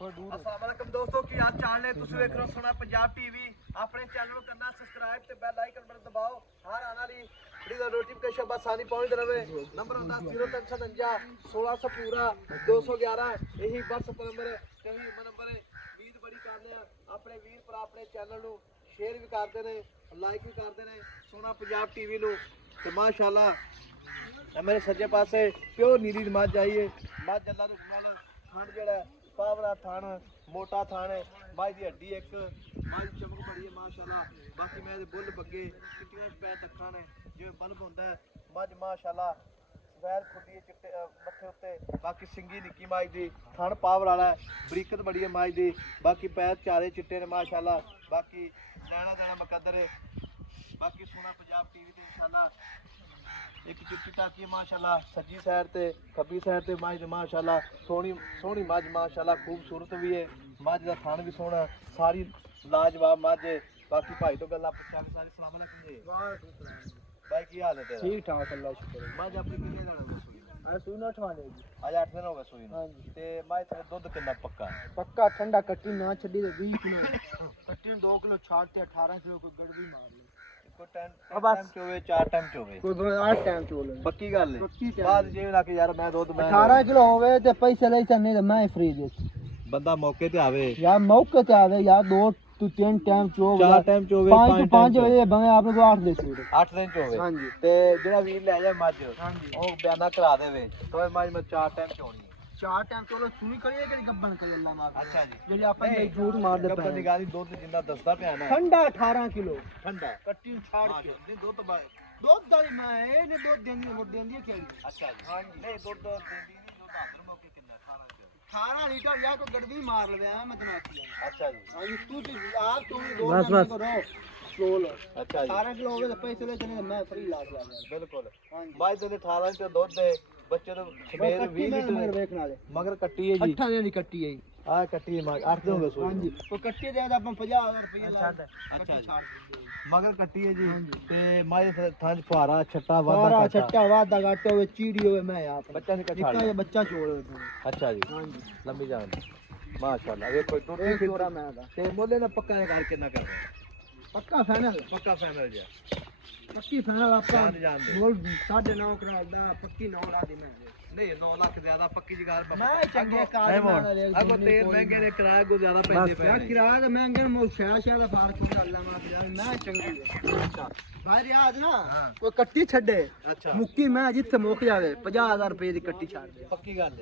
अस्सलाम वालेकुम दोस्तों की हाल चाल ने तुसी देख रहे हो सोना पंजाब टीवी अपने चैनल को करना सब्सक्राइब ते बेल आइकन बटन दबाओ हर आने वाली वीडियो दा नोटिफिकेशन बस आनी पहुंच रहे नंबर होता 0349 1600 पूरा 211 यही WhatsApp नंबर ते यही नंबर है उम्मीद बड़ी करने अपने वीर भरा अपने चैनल नु शेयर भी करते ने लाइक भी करते ने सोना पंजाब टीवी नु ते माशाल्लाह मेरे सज्जे पासे प्योर नीली मझ आई है मझ अल्लाह दे नाल थण जेड़ा पावरा थान मोटा थान मझ की हड्डी एक मझ चमक बड़ी है माशाल्लाह बाकी मैं बुल बग्गे चिट्टियां सफेद अखां ने जिवें बल्ब होंदा है मझ माशाल्लाह सफेद खुड्डी है चिट्टे मत्थे उत्ते बाकी सिंगी निक्की मझ दी थण पावर वाला बरीकत बड़ी है मझ दी बाकी पैर चारे चिट्टे ने माशाल्लाह बाकी नैना नैना मुकद्दर बाकी सोना पंजाब टीवी ते इंशाल्लाह एक चिट्टी टाकी माशाल्लाह सज्जी साइड ते खब्बी साइड ते मझ माशाल्लाह सोहनी सोहनी मझ माशाल्लाह खूबसूरत भी है मझ दा थान भी सोहना सारी लाजवाब मझ बाकी भाई तो गल्लां पुछा के सारी सलाम अलैकुम जी वालेकुम सलाम भाई की हाल है तेरा ठीक ठाक अल्लाह शुक्र मझ अपनी कितने दिन हो गए सुई आज सुई ना ठवाने जी आज 8 दिन हो गए सुई हां जी ते मझ तेरा दुध कितना पक्का ठंडा कट्टी ना छड्डी ते 20 किलो कट्टी 2 किलो छाड़ ते 18 किलो कोई गड़बी मार ले बस 4 टाइम चोवे कोई 8 टाइम चोले पक्की गल है बाद जे ना कि यार मैं दुध मैं 18 किलो होवे ते पैसे ले नहीं ते मैं फ्री दे बंदा मौके ते आवे यार मौके ते आवे यार 2 to 3 टाइम चोवे 4 टाइम चोवे 5 बजे बंदे आपने को 8 दे चोवे 8 दिन चोवे हां जी ते जेड़ा वीर ले जाए मझ हां जी ओ बयाना करा देवे तो मझ मैं 4 टाइम चोनी 4 टाइम चलो सुई करिए कि गब्बन करिए अल्लाह माफ अच्छा जी जेडी अपन दे झूठ मार दे गब्बन दी गाली दूध जिंदा दसदा पे ना ठंडा 18 किलो ठंडा कट्टी छाड़ के नहीं दूध दाली मैं ए ने दूध देंदी है केड़ी अच्छा जी हां जी नहीं दूध देंदी नहीं दूध हादर मौके कितना 18 लीटर या को गड़बी मार लवे मैं तना अच्छा जी हां जी तू आप तुम दो बस करो स्टोल अच्छा जी 18 किलो होवे तो पैसे ले चले मैं फ्री ला बिल्कुल हां जी भाई तो 18 लीटर दूध दे बच्चे तो सवेर 20 लीटर मगर देखने वाले मगर कट्टी है जी 8 दिन की कट्टी है आ कट्टी है 8 दिन हो गए हां जी तो कट्टी दे अपन 50000 रुपए ला अच्छा जी मगर कट्टी है जी ते माय थान फुहारा छट्टा वादा घाटे होवे चीड़ी होवे मैं आप बच्चा ने कट्टा निका बच्चा छोड़ अच्छा जी हां जी लंबी जान माशाल्लाह ये कोई टूटी फिरा मैं ते मोले ना पक्का कर के ना कर पक्का फाइनल जी पक्की फाइनल आपका बोल 9.5 करोड़ दा पक्की 9 ला दी मैं नहीं 9 लाख ज्यादा पक्की जगार मैं चंगे कार अगो तेल महंगे ने किराया को ज्यादा पैसे पे यार किराया तो महंगे ने शहर दा फार्क की अल्लाह माफ जाने मैं चंगी अच्छा भाई याद ना कोई कट्टी छड़े अच्छा मुक्की मैं जिथे मुक जावे 50000 रुपए दी कट्टी छाड़ दे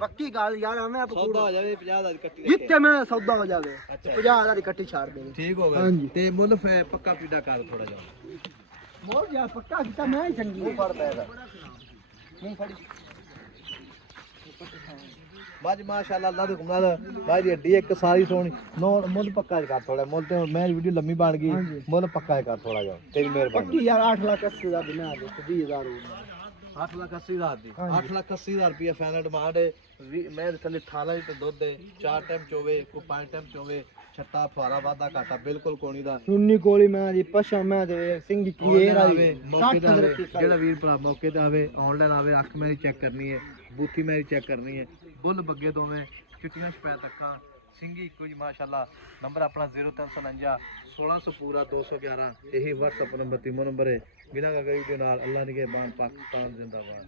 पक्की गल यार हमें सौदा हो जावे 50000 दी कट्टी जिथे मैं सौदा हो जावे 50000 दी कट्टी छाड़ दे ठीक हो गया ते मुल्ल पक्का पीड़ा कर थोड़ा जा मोर यार पक्का किता मैं ही चंगी फड़ पैदा मूंगफली मझ माशाल्लाह अल्लाह दे हुक्म नाल भाई दी हड्डी एक सारी सोनी नो मुल पक्का कर थोड़ा मुल ते मैं वीडियो लंबी बन गई मुल पक्का कर थोड़ा जा तेरी मेहरबानी पक्की यार 8,80,000 दी मैं दे 20000 8,80,000 दी 8,80,000 रुपया फाइनल डिमांड है मैं थले 18 लीटर दूध दे 4 टाइम चोवे को 5 टाइम चोवे छट्टा फुहारा वादा घाटा बिल्कुल कोनी दा सुन्नी कोली मैं दी पशा मैं दे सिंगी क्लियर आवे मौके ते आवे जेड़ा वीर भरा मौके ते आवे ऑनलाइन आवे अख मेरी चेक करनी है बूथी मेरी चेक करनी है बुल बग्गे दोवें चिट्टियां सफेद अखां सिंगी कोई माशाल्लाह नंबर अपना 0349 1600 पूरा 211 यही WhatsApp नंबर तीमो नंबर है बिना का गरीब के नाल अल्लाह ने के बान पाकिस्तान जिंदाबाद।